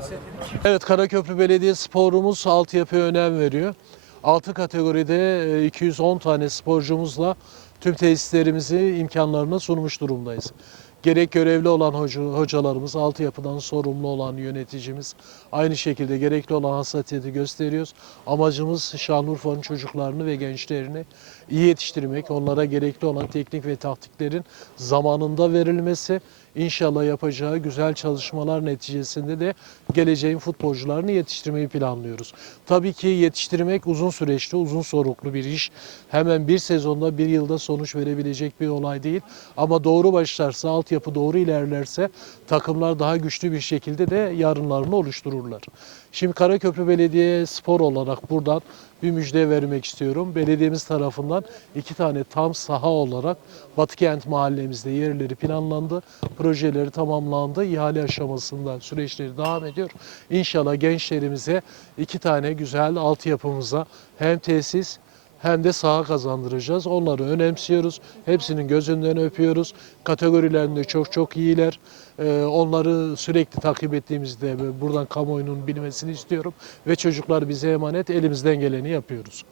Senin Evet Karaköprü Belediye sporumuz altyapıya önem veriyor. Altı kategoride e, 210 tane sporcumuzla tüm tesislerimizi imkanlarına sunmuş durumdayız. Gerek görevli olan hoca, hocalarımız, altyapıdan sorumlu olan yöneticimiz aynı şekilde gerekli olan hassasiyeti gösteriyoruz. Amacımız Şanlıurfa'nın çocuklarını ve gençlerini iyi yetiştirmek, onlara gerekli olan teknik ve taktiklerin zamanında verilmesi, İnşallah yapacağı güzel çalışmalar neticesinde de geleceğin futbolcularını yetiştirmeyi planlıyoruz. Tabii ki yetiştirmek uzun süreçli, uzun soluklu bir iş. Hemen bir sezonda, bir yılda sonuç verebilecek bir olay değil. Ama doğru başlarsa, altyapı doğru ilerlerse takımlar daha güçlü bir şekilde de yarınlarını oluştururlar. Şimdi Karaköprü Belediye Spor olarak buradan bir müjde vermek istiyorum. Belediyemiz tarafından iki tane tam saha olarak Batıkent mahallemizde yerleri planlandı. Projeleri tamamlandı. İhale aşamasında süreçleri devam ediyor. İnşallah gençlerimize iki tane güzel altyapımıza hem tesis hem de saha kazandıracağız. Onları önemsiyoruz. Hepsinin gözünden öpüyoruz. Kategorilerinde çok çok iyiler. Ee, onları sürekli takip ettiğimizde buradan kamuoyunun bilmesini istiyorum. Ve çocuklar bize emanet elimizden geleni yapıyoruz.